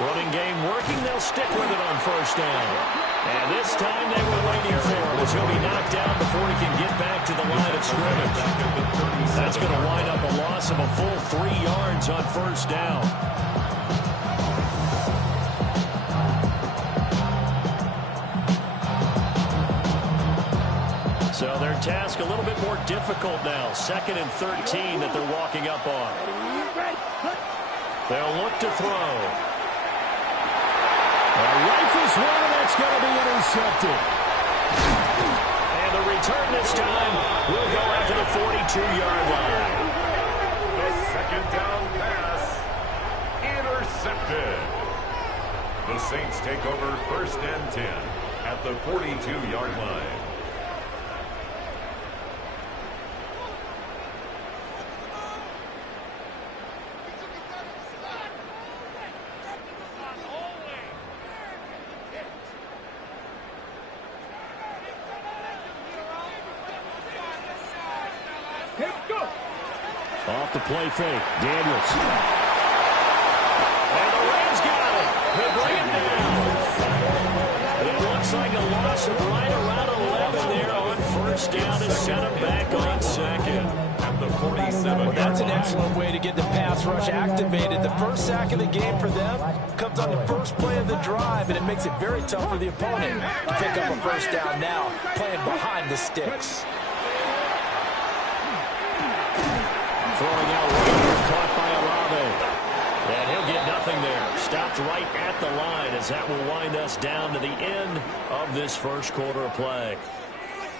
Running game working. They'll stick with it on first down. And this time they were waiting for him as he'll be knocked down before he can get back to the line of scrimmage. That's going to wind up a loss of a full 3 yards on first down. So their task a little bit more difficult now. 2nd and 13 that they're walking up on. They'll look to throw. Rifles one, that's going to be intercepted. And the return this time will go out to the 42-yard line. The 2nd down pass intercepted. The Saints take over 1st and 10 at the 42-yard line. Off the play fake, Daniels. And the Rams got it. They bring it down. It looks like a loss of right around 11 there on first down to set him back on 2nd. At the 47. That's an excellent way to get the pass rush activated. The first sack of the game for them comes on the first play of the drive, and it makes it very tough for the opponent to pick up a first down now, playing behind the sticks. Throwing out right, caught by Olave. And he'll get nothing there. Stopped right at the line as that will wind us down to the end of this first quarter of play.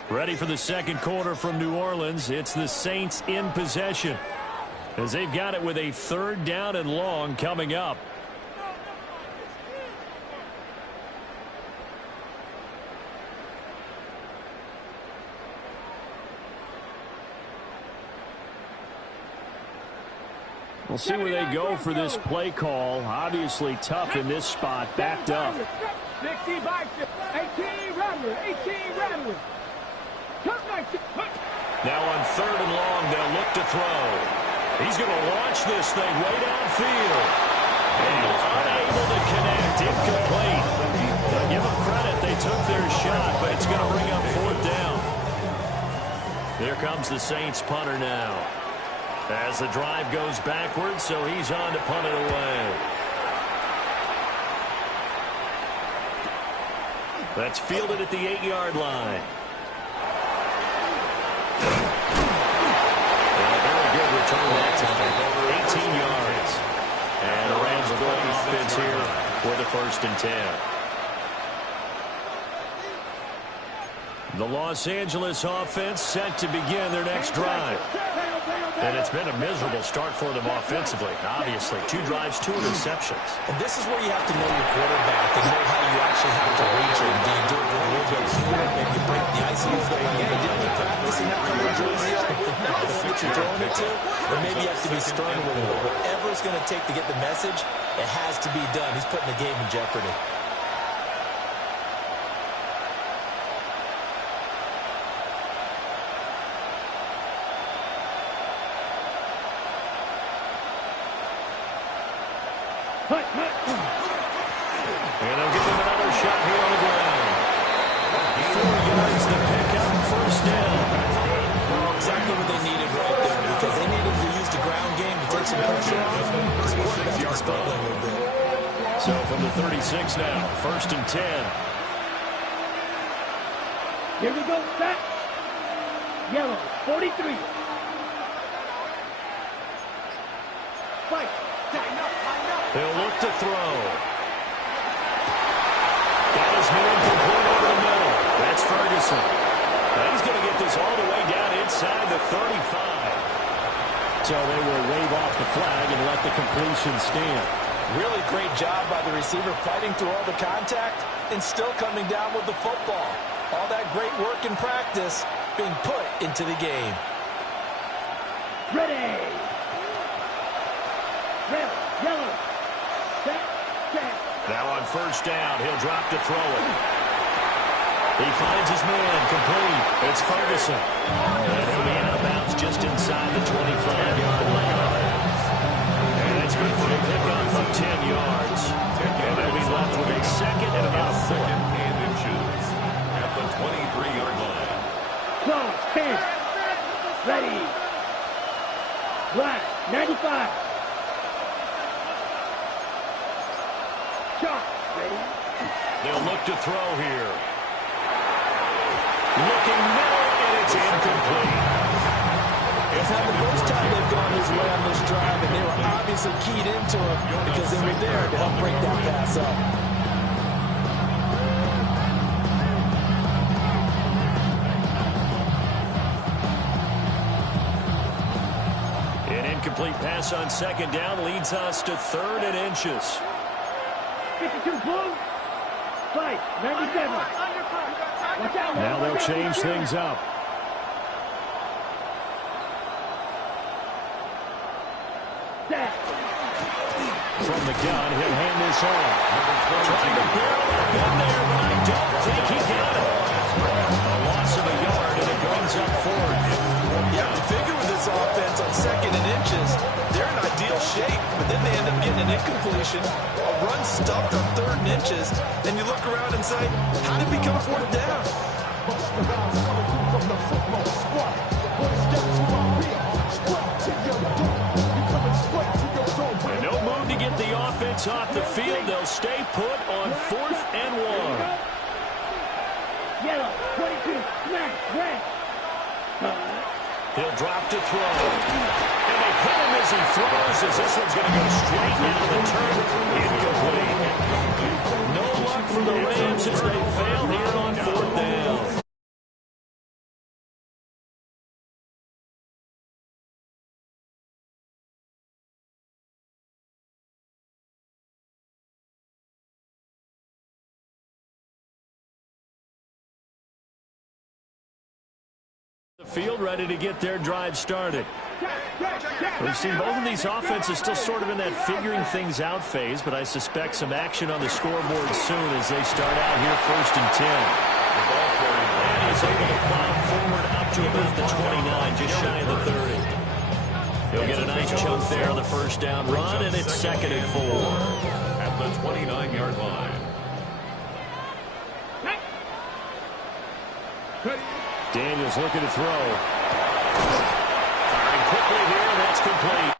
Ready for the second quarter from New Orleans. It's the Saints in possession as they've got it with a 3rd down and long coming up. We'll see where they go for this play call. Obviously tough in this spot, backed up. 18 Rattler. Now on 3rd and long, they'll look to throw. He's going to launch this thing way downfield. And unable to connect, incomplete. Now give them credit, they took their shot, but it's going to bring up 4th down. There comes the Saints punter now. As the drive goes backwards, so he's on to punt it away. That's fielded at the 8-yard line. And a very good return that time, over 18 yards. And the Rams will go on offense here for the 1st and 10. The Los Angeles offense set to begin their next drive. And it's been a miserable start for them offensively. Obviously, 2 drives, 2 interceptions. And this is where you have to know your quarterback and know how you actually have to reach him. Do you do it with a little bit of feeling? Maybe you break the ice a little bit. Like, hey, didn't you practice and not come to jersey? That's what you're throwing it to. Or maybe you have to be stern with him. Whatever it's going to take to get the message, it has to be done. He's putting the game in jeopardy. And they'll give him another shot here on the ground. 4 yards to pick up, 1st down. Exactly what they needed right there, because they needed to use the ground game to take some pressure off him. His quarterback is struggling a little bit. So from the 36 now, 1st and 10. Here we go, set. Yellow, 43. Fight. They'll look to throw. Got his man complete over the middle. That's Ferguson. Now he's going to get this all the way down inside the 35. So they will wave off the flag and let the completion stand. Really great job by the receiver fighting through all the contact and still coming down with the football. All that great work in practice being put into the game. Ready. Red, yellow. Set, set. Now on 1st down, he'll drop to throw it. He finds his man complete. It's Ferguson. And he'll be out of bounds just inside the 25-yard line. And it's good for a pickup of 10 yards. Shot. Ready? They'll look to throw here. Looking middle, and it's incomplete. It's not the first time they've gone his way on this drive, and they were obviously keyed into him because they were there to help break that pass up. An incomplete pass on second down leads us to 3rd and inches. 52 blue. Fight. 97. Watch out. Now they'll change things up. Set. From the gun, he'll hand this off. Trying to barrel it in there, but I don't think he got it. A loss of a yard, and it brings up 4th. You have to figure with this offense on 2nd and inches, they're in ideal shape, but then they end up getting an incompletion, a run stuffed on 3rd and inches, and you look around and say, how did it become 4th down? And no move to get the offense off the field. They'll stay put on 4th and 1. Yellow. 22. Smash. Red. He'll drop to throw. And they hit him as he throws, as this one's going to go straight down the turf. Incomplete. No luck for the Rams as they fail here on 4th down. The field ready to get their drive started. We've seen both of these offenses still sort of in that figuring things out phase, but I suspect some action on the scoreboard soon as they start out here 1st and 10. And he's able to plow forward up to about the 29, just shy of the 30. He'll get a nice chunk there on the 1st down run, and it's 2nd and 4. At the 29-yard line. Daniels looking to throw. Firing quickly here, and that's complete.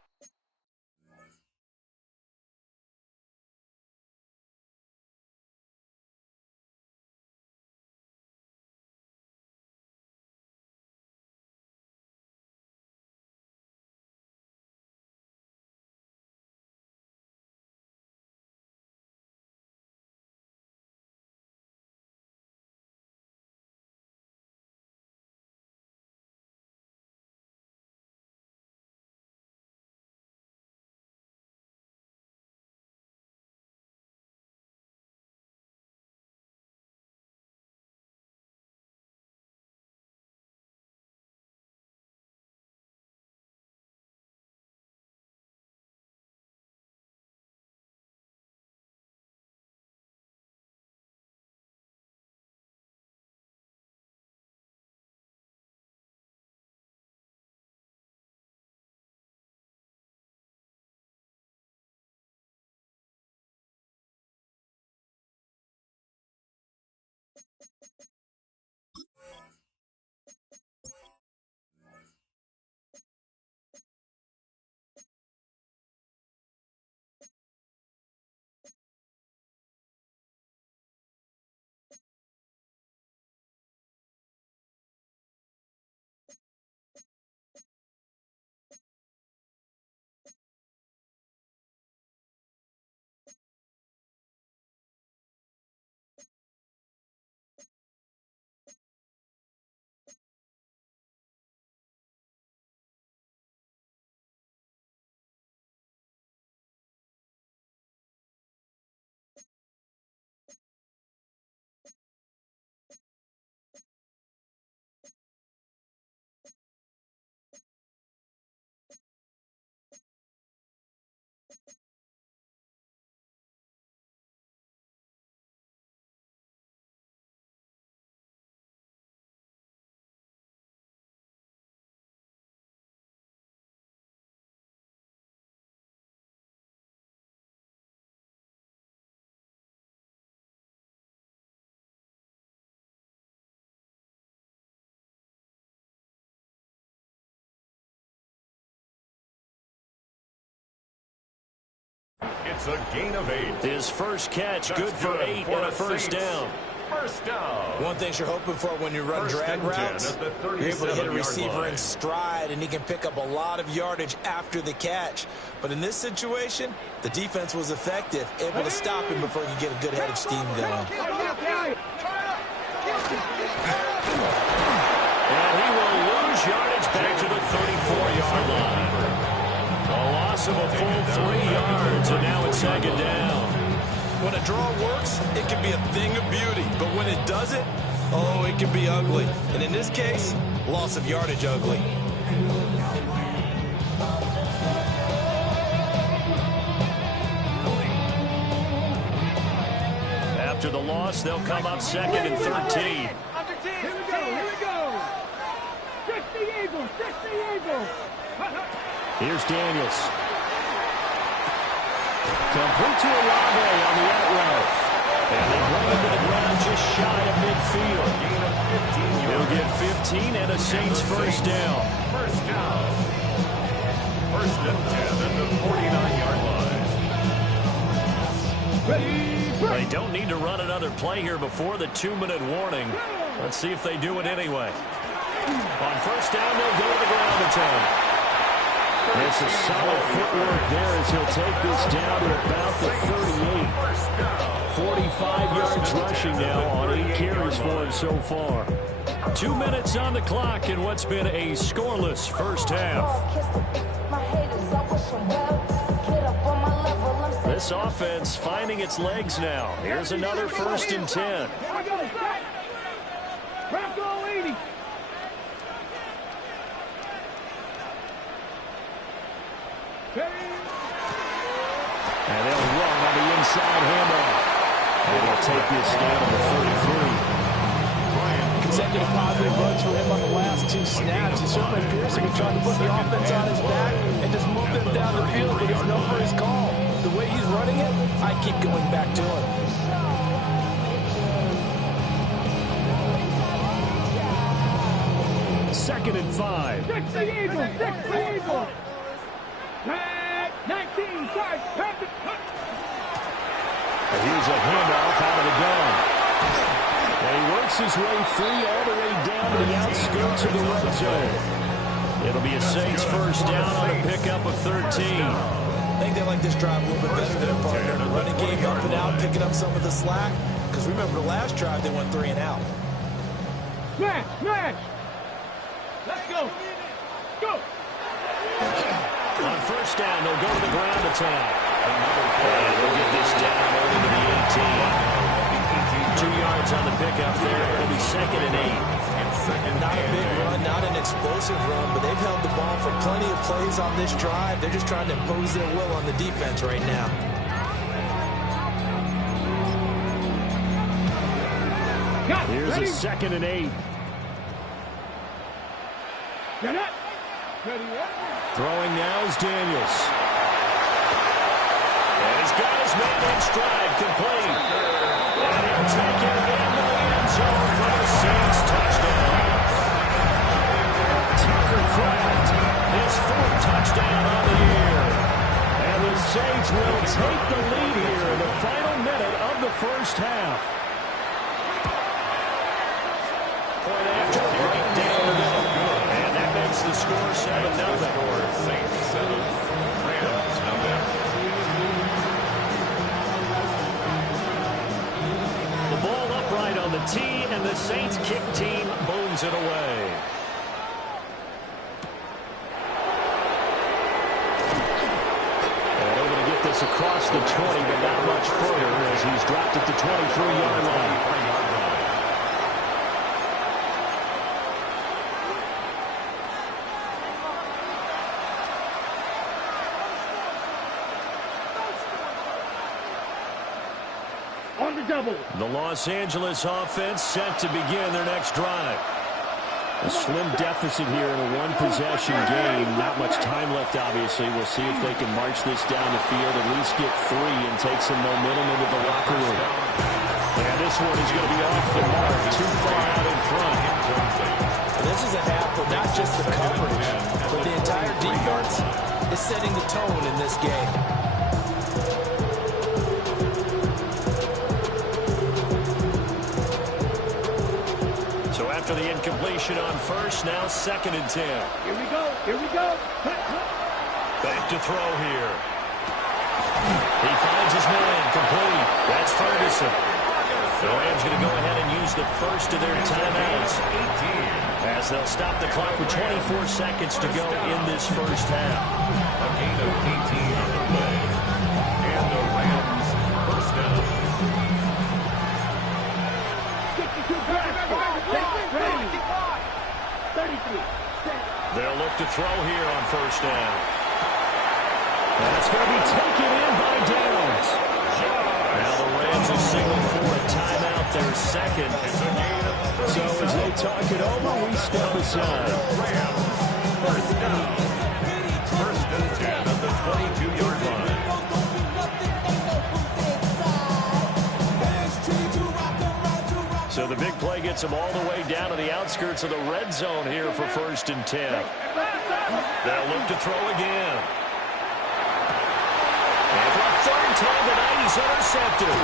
It's a gain of 8. His first catch, good for 8 and a first down. First down. One thing you're hoping for when you run drag routes, you're able to hit a receiver in stride, and he can pick up a lot of yardage after the catch. But in this situation, the defense was effective, able to stop him before he could get a good head of steam going. And he will lose yardage back to the 34-yard line. A loss of a full 3 yards, and now it's second down. When a draw works, it can be a thing of beauty. But when it doesn't, oh, it can be ugly. And in this case, loss of yardage ugly. After the loss, they'll come up second and 13. Here we go. 60 Eagles, 60 Eagles. Here's Daniels. Complete to Olave on the out route. And they bring him to the ground just shy of midfield. He'll get 15 and a Saints first down. First down. First and 10 at the 49-yard line. They don't need to run another play here before the 2-minute warning. Let's see if they do it anyway. On first down, they'll go to the ground attack. It's a solid footwork there as he'll take this down to about the 38. 45 yards rushing now on 8 carries for him so far. 2 minutes on the clock in what's been a scoreless first half. This offense finding its legs now. Here's another first and 10. Bronco 80. And they'll run on the inside handoff. And they'll take this down to the 33. Consecutive positive runs for him on the last 2 snaps. He certainly appears to be trying to put the offense on his back and just move them down the field, but it's no for his call. The way he's running it, I keep going back to him. Second and 5. 60 Eagles, 60 Eagles. 19, sorry, And here's a handoff out of the gun. And he works his way free all the way down to the outskirts of the red zone. It'll be a Saints first down on a pickup of 13. I think they like this drive a little bit better than their partner. The running game up and out, picking up some of the slack. Because remember, the last drive, they went 3 and out. Smash, smash. Let's go. Go. On first down, they'll go to the ground attack. And they'll get this down over to the 18. 2 yards on the pickup there. It'll be second and 8. Not a big run, not an explosive run, but they've held the ball for plenty of plays on this drive. They're just trying to impose their will on the defense right now. Here's a second and 8. Get it. Ready, Throwing now is Daniels. And he's got his man in stride, complete. And he'll take it into the end zone for the Saints touchdown. Tucker Kraft, his 4th touchdown on the year. And the Saints will take the lead here in the final minute of the first half. Point after right down the middle. And that makes the score 7-0. Saints 7, Rams nothing. The ball upright on the tee, and the Saints kick team booms it away. And able to get this across the 20, but not much further as he's dropped at the 23-yard line. on the double. The Los Angeles offense set to begin their next drive. A slim deficit here in a one-possession game. Not much time left, obviously. We'll see if they can march this down the field, at least get 3 and take some momentum into the locker room. And this one is going to be off the mark, too far out in front. This is a half where not just the coverage, but the entire defense is setting the tone in this game. after the incompletion on first. Now 2nd and 10. Here we go. Here we go. Back to throw here. He finds his man complete. That's Ferguson. The Rams going to go ahead and use the first of their timeouts as they'll stop the clock with 24 seconds to go in this first half. A gain of 18 on the play. And the Rams first down. 33. They'll look to throw here on first down. That's going to be taken in by Downs. Now the Rams will signal for a timeout, their second. So as they talk it over, we step aside. Rams first down. 1st and 10 at the 22-yard line. So the big play gets them all the way down to the outskirts of the red zone here for 1st and 10. They'll look to throw again. And for a 3rd time tonight, he's intercepted.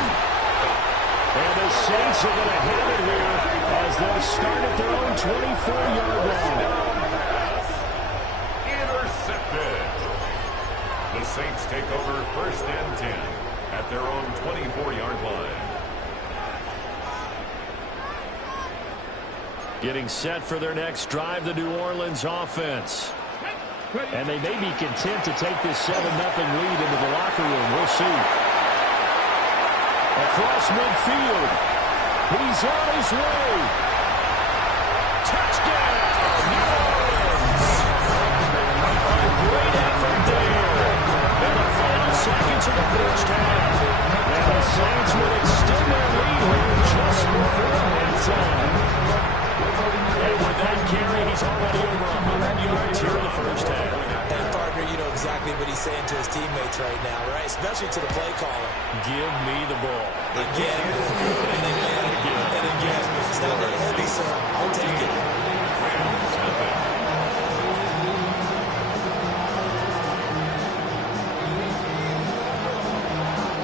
And the Saints are going to have it here as they'll start at their own 24-yard line. Intercepted. The Saints take over 1st and 10 at their own 24-yard line. Getting set for their next drive, the New Orleans offense. And they may be content to take this 7-0 lead into the locker room. We'll see. Across midfield. He's on his way. Touchdown, New Orleans. A great effort there. In the final seconds of the first half. And the Saints would extend their lead here just before halftime. And with that carry, he's already over 100 yards here in the first half. And, partner, you know exactly what he's saying to his teammates right now, right? Especially to the play caller. Give me the ball. Again, and again, and again. It's not that heavy, sir. I'll take it.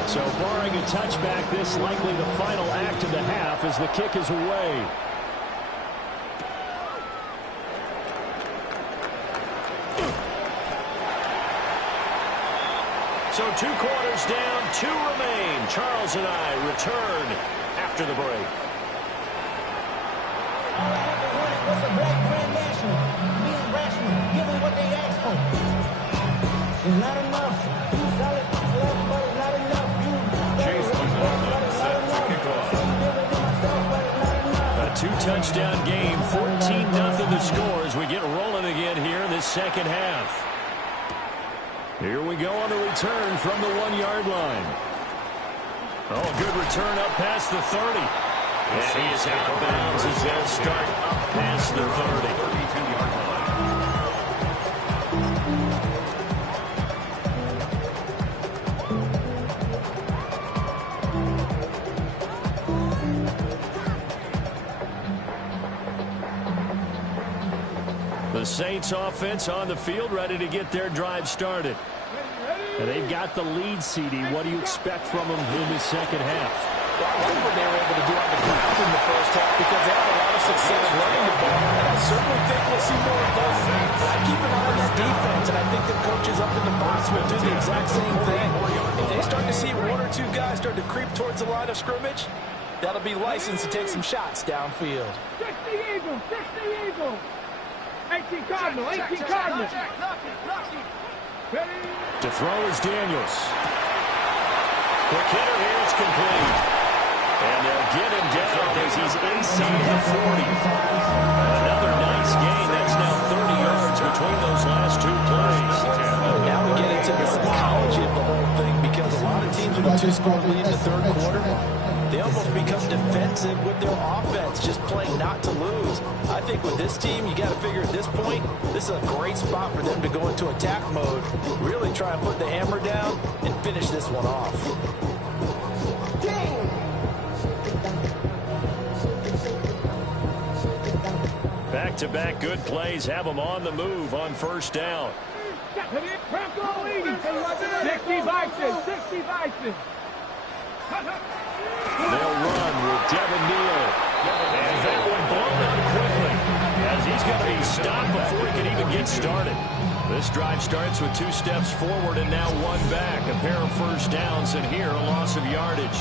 So barring a touchback, this likely the final act of the half as the kick is away. So 2 quarters down, 2 remain. Charles and I return after the break. What's a black grand national? Being rational, giving what they ask for. It's not enough. You solid, but it's not enough. Chase McLaughlin set to kick off. A 2-touchdown game, 14-0 the score as we get rolling again here in this second half. Here we go on the return from the 1-yard line. Oh, good return up past the 30. And he is out of bounds as they'll start up past the 30. 32-yard line. The Saints offense on the field, ready to get their drive started. And they've got the lead, CD. What do you expect from them in the second half? Well, I like what they were able to do on the ground in the first half because they had a lot of success running the ball. And I certainly think we'll see more of those things. But I keep an eye on that defense, and I think the coaches up in the box will do the exact same thing. If they start to see 1 or 2 guys start to creep towards the line of scrimmage, that'll be licensed to take some shots downfield. 60 Eagles, 60 Eagles. 18 Cardinal, 18 Cardinal. To throw is Daniels. Quick hitter here, it's complete. And they'll get him down as he's inside the 40. Another nice gain. That's now 30 yards between those last 2 plays. Now we get into the psychology of the whole thing because a lot of teams with a 2-score lead in the 3rd quarter, they almost become defensive with their offense, just playing not to lose. I think with this team, you got to figure at this point, this is a great spot for them to go into attack mode, really try and put the hammer down and finish this one off. Back-to-back good plays have them on the move on first down. 60 Bison, 60 Bison. They'll run with Devin Neal. And that one blown up quickly. He's going to be stopped before he can even get started. This drive starts with 2 steps forward and now 1 back. A pair of first downs, and here a loss of yardage.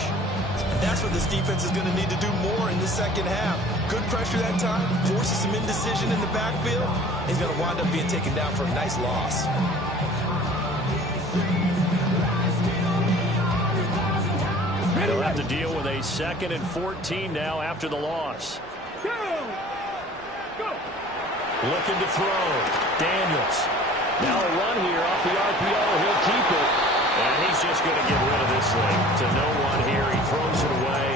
And that's what this defense is going to need to do more in the second half. Good pressure that time, forces some indecision in the backfield. He's going to wind up being taken down for a nice loss. They'll have to deal with a 2nd and 14 now after the loss. Go! Looking to throw. Daniels. Now a run here off the RPO. He'll keep it. And he's just going to get rid of this thing. To no one here. He throws it away.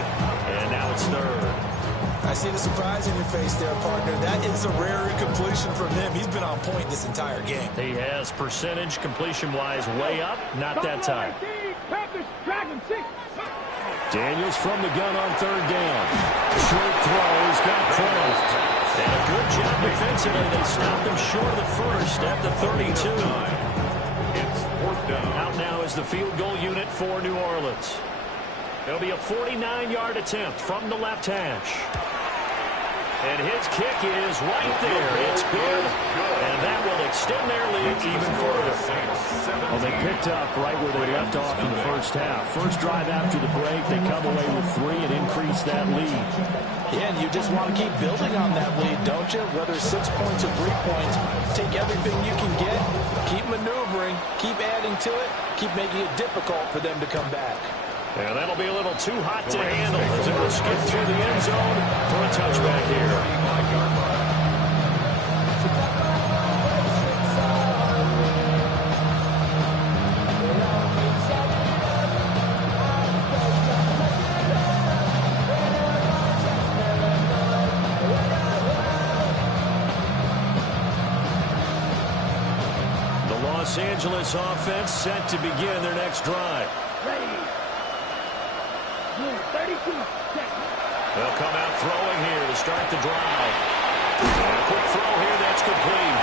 And now it's 3rd. I see the surprise in your face there, partner. That is a rare incompletion from him. He's been on point this entire game. He has percentage completion-wise way up. Not that time. Daniels from the gun on 3rd down. Short throws, got closed. And a good job defensively. They stopped him short of the first at the 32. It's 4th down. Out now is the field goal unit for New Orleans. It'll be a 49-yard attempt from the left hash. And his kick is right there. It's good. And that will extend their lead even further. Well, they picked up right where they left off in the first half. First drive after the break, they come away with 3 and increase that lead. Yeah, and you just want to keep building on that lead, don't you? Whether 6 points or 3 points, take everything you can get, keep maneuvering, keep adding to it, keep making it difficult for them to come back. Yeah, that'll be a little too hot to handle as it will skip through the end zone for a touchback here. The Los Angeles offense set to begin their next drive. Ready. 32 seconds. They'll come out throwing here to start the drive. And a quick throw here, that's complete.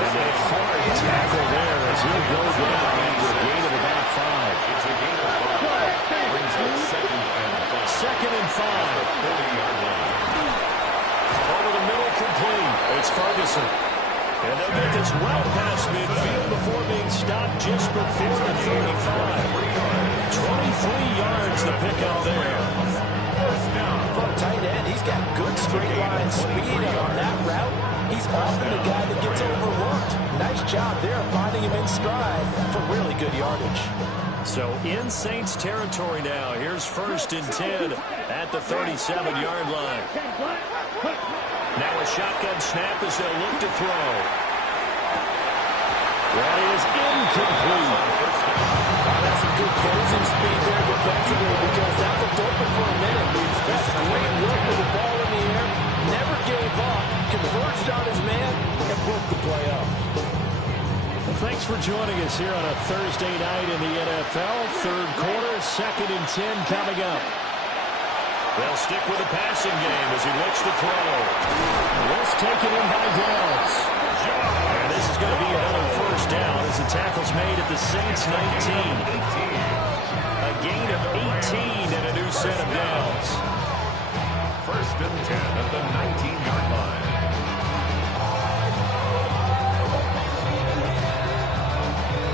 And a hard tackle there as he'll go down after a gain of about 5. It's a gain of 5. Brings up 2nd and 5. 2nd and 5. 30-yard line. Over the middle, complete. It's Ferguson. And they'll get this well past midfield before being stopped just before the 35. 23 yards the pickup there. For a tight end, he's got good straight line speed, and on that route, he's often the guy that gets overlooked. Nice job there finding him in stride for really good yardage. So in Saints territory now. Here's 1st and 10 at the 37-yard line. Now a shotgun snap as they'll look to throw. That is incomplete. That's some good closing speed there defensively because that looked open for a minute. That's great work with the ball in the air. Never gave up. Converged on his man and broke the play up. Well, thanks for joining us here on a Thursday night in the NFL. 3rd quarter, 2nd and 10 coming up. They'll stick with the passing game as he looks to throw. This taken in by Downs. And this is going to be another 1st down as the tackle's made at the Saints 19. A gain of 18 and a new set of downs. 1st and 10 at the 19-yard line.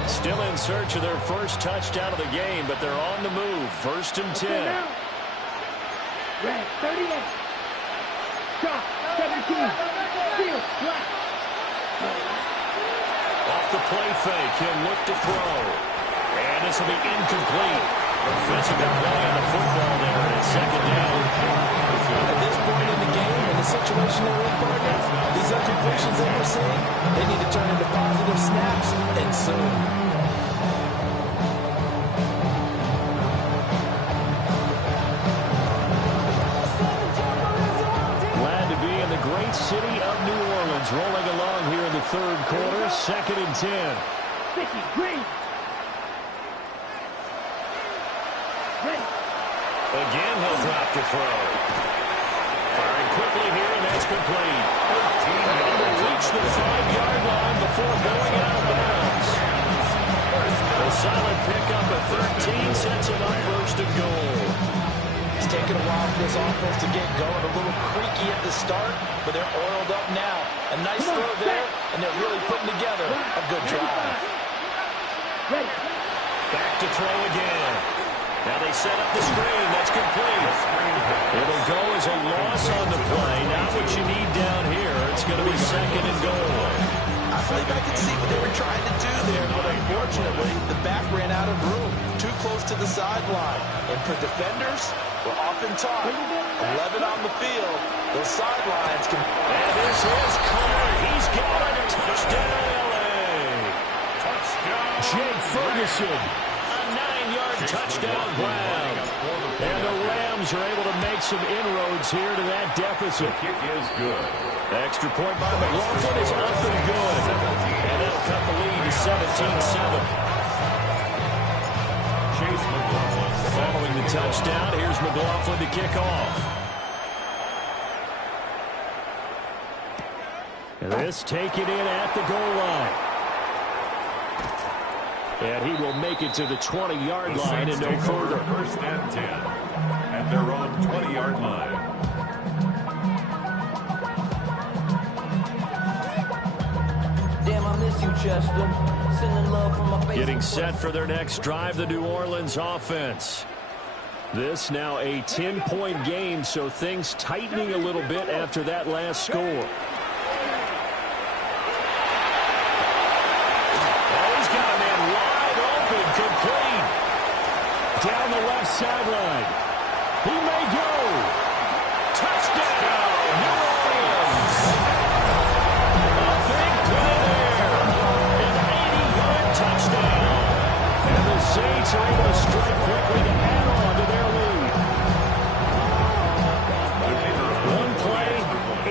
Still in search of their first touchdown of the game, but they're on the move. 1st and 10. Red, 38. Shot, 17. Field, flat. Off the play fake, he'll look to throw. And this will be incomplete. Physical play on the football there, and it's 2nd down. At this point in the game, in the situation they're in, partners, these incompletions that we're seeing, they need to turn into positive snaps, and soon. Great city of New Orleans rolling along here in the 3rd quarter. 2nd and 10. 50, green. Ready. Again, he'll drop to throw. Firing quickly here, and that's complete. And he'll reach the 5-yard line before going out of bounds. A solid pickup of 13 sets him up 1st and goal. He's taking taken a while for this offense to get going. A little creaky at the start, but they're oiled up now. A nice throw there, and they're really putting together a good drive. Back to throw again. Now they set up the screen. That's complete. It'll go as a loss on the play. Not what you need down here. It's going to be second and goal. I believe I could see what they were trying to do there, but unfortunately, the back ran out of room. Too close to the sideline. And for defenders, we're often taught 11 on the field. Those sidelines can... And this is Carr. He's got a touchdown, LA. Touchdown. Jake Ferguson. A 9-yard touchdown grab. And the Rams are able to make some inroads here to that deficit. The kick is good. Extra point by McLaughlin is up and good. And that'll cut the lead to 17-7. Chase McLaughlin. Following the touchdown, here's McLaughlin to kick off. And this taken in at the goal line. And he will make it to the 20-yard line and no further. First and 10 at their own 20-yard line. Damn, I miss you, Chester. Sending love from my face. Getting set for their next drive, the New Orleans offense. This now a 10-point game, so things tightening a little bit after that last score. He's got a man wide open, complete. Down the left sideline. He may go. Touchdown, New Orleans. A big play there. An 80-yard touchdown. And the Saints are able to strike quickly to add on to their lead. One play,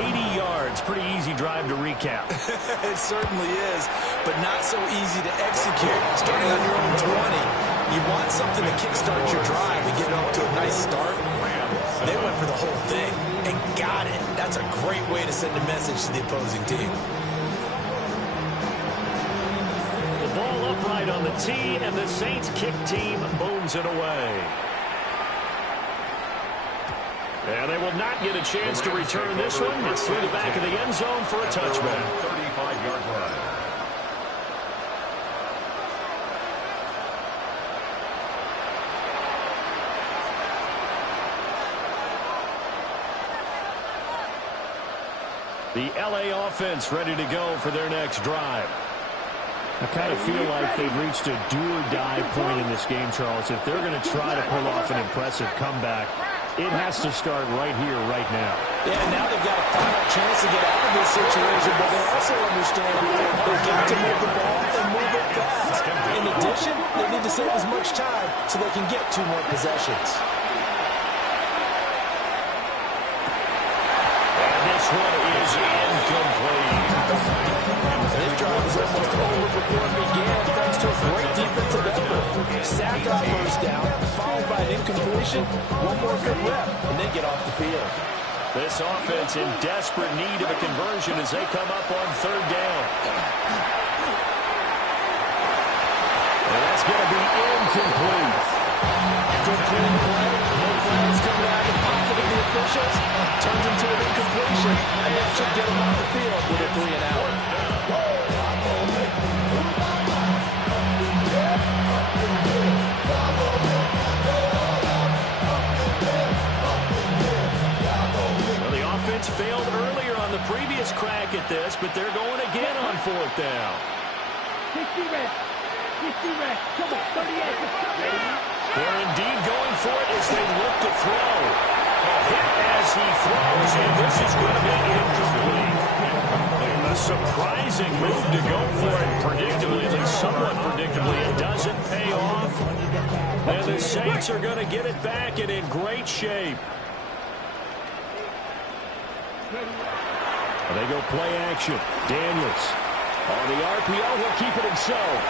80 yards. Pretty easy drive to recap. It certainly is, but not so easy to execute. Starting on your own 20, you want something to kickstart your drive and get off to a nice start. They went for the whole thing and got it. That's a great way to send a message to the opposing team. The ball upright on the tee, and the Saints kick team booms it away. And they will not get a chance to return this one. It's through the back of the end zone for a touchback. 35-yard line. The LA offense ready to go for their next drive. I kind of feel like they've reached a do-or-die point in this game, Charles. If they're going to try to pull off an impressive comeback, it has to start right here, right now. Yeah, now they've got a final chance to get out of this situation, but they also understand they've got to move the ball and move it fast. In addition, they need to save as much time so they can get 2 more possessions. And this one is incomplete. This drive is almost over before it began, thanks to a great defensive effort. Sack on first down, followed by an incompletion, one more good rep, and they get off the field. This offense in desperate need of a conversion as they come up on 3rd down. And that's going to be incomplete. Good clean play, no flags coming out of the pocket of the officials, turns into an incompletion, and that should get them off the field with a 3 and out. Failed earlier on the previous crack at this, but they're going again on 4th down. 60 reps. 60 reps. Come on, 38. They're indeed going for it as they look to throw. A hit as he throws, and this is going to be incomplete. A surprising move to go for it predictably, at least somewhat predictably. It doesn't pay off. And the Saints are going to get it back and in great shape. They go play action. Daniels on the RPO. He'll keep it himself.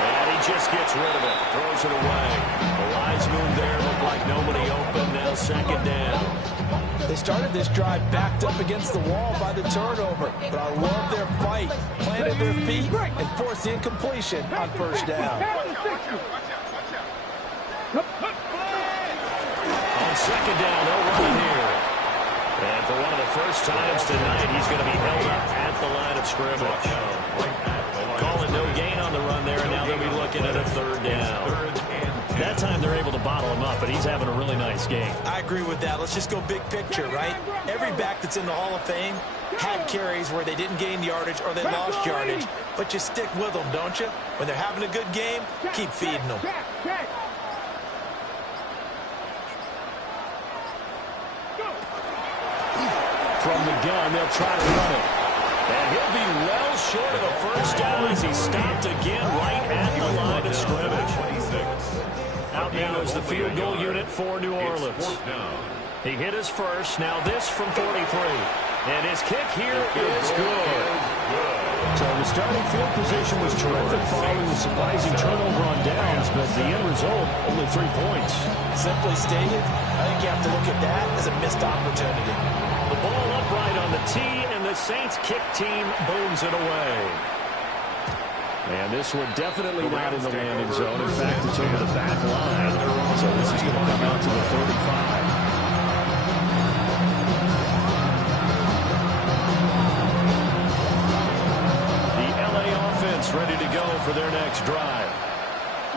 And he just gets rid of it. Throws it away. The lines move there. Look like nobody open. Now 2nd down. They started this drive backed up against the wall by the turnover. But I love their fight. Planted their feet and forced the incompletion on 1st down. On second down, they'll run it here. And for one of the first times tonight, he's going to be held up at the line of scrimmage. Calling no gain on the run there, and now they'll be looking at a third down. That time they're able to bottle him up, but he's having a really nice game. I agree with that. Let's just go big picture, right? Every back that's in the Hall of Fame had carries where they didn't gain yardage or they lost yardage, but you stick with them, don't you? When they're having a good game, keep feeding them. From the gun, they'll try to run it. And he'll be well short of a first down as he stopped again right at the line of scrimmage. Out now is the field goal unit for New Orleans. He hit his first. Now this from 43. And his kick here is good. So the starting field position was terrific following the surprising turnover on downs, but the end result, only 3 points. Simply stated, I think you have to look at that as a missed opportunity. The ball upright on the tee, and the Saints kick team booms it away. And this one definitely not in the landing zone. In fact, it's over the back line. So this is going to come out to the 35. The LA offense ready to go for their next drive.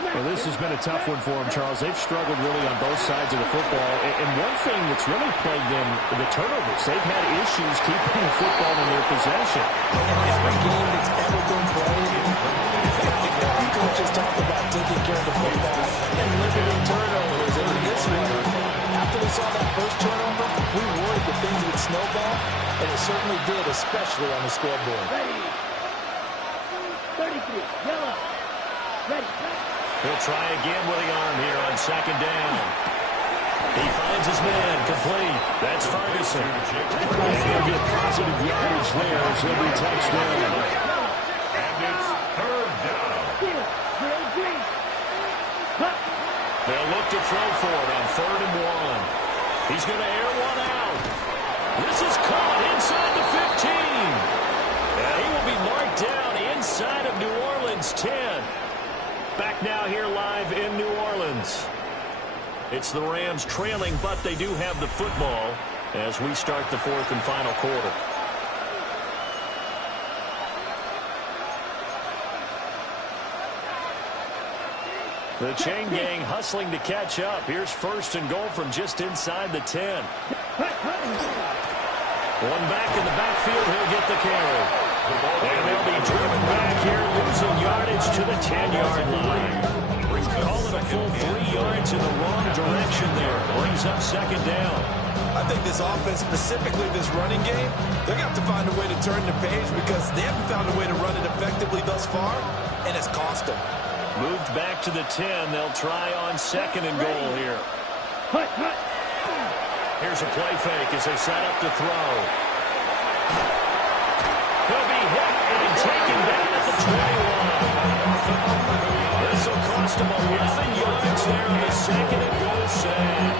Well, this has been a tough one for them, Charles. They've struggled really on both sides of the football. And one thing that's really plagued them, the turnovers. They've had issues keeping the football in their possession. Every game that's ever been played, coaches talk about taking care of the football and limiting turnovers. And in this one, after we saw that first turnover, we worried that things would snowball, and it certainly did, especially on the scoreboard. Ready. 33, yellow. Ready. He'll try again with the arm here on second down. He finds his man complete. That's Ferguson. And he'll get positive yardage there as he'll be touchdown. And it's third down. They'll look to throw for it on 3rd and 1. He's going to air one out. This is caught inside the 15. And he will be marked down inside of New Orleans 10. Back now here live in New Orleans. It's the Rams trailing, but they do have the football as we start the 4th and final quarter. The chain gang hustling to catch up. Here's 1st and goal from just inside the 10. One back in the backfield. He'll get the carry. And they'll be driven back here, losing yardage to the 10-yard line. Calling a full 3 yards in the wrong direction there. Brings up second down. I think this offense, specifically this running game, they're going to have to find a way to turn the page because they haven't found a way to run it effectively thus far, and it's cost them. Moved back to the 10. They'll try on 2nd and goal here. Here's a play fake as they set up to throw. He'll be hit and taken down at the 21. This will cost him 11 yards there on the 2nd and goal sack.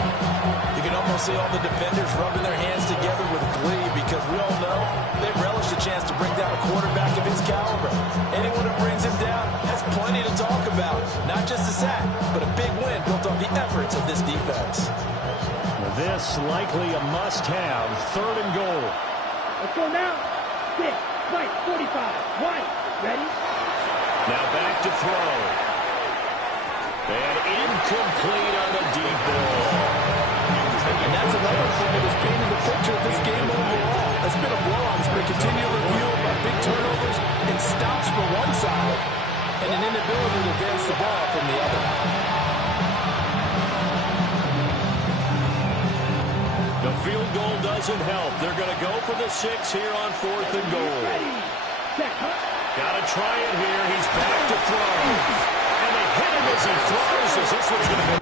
You can almost see all the defenders rubbing their hands together with glee because we all know they relish a chance to bring down a quarterback of his caliber. Anyone who brings him down has plenty to talk about. Not just a sack, but a big win built on the efforts of this defense. This likely a must-have. 3rd and goal. Let's go now. 6, right, 45, white. Ready? Now back to throw. And incomplete on a deep ball. And that's another play that's painted the picture of this game overall. It's been a blowout. It's been continually fueled by big turnovers and stops from one side and an inability to advance the ball from the other. The field goal doesn't help. They're going to go for the 6 here on 4th and goal. Got to try it here. He's back to throw. And they hit him as he throws as this one's going to go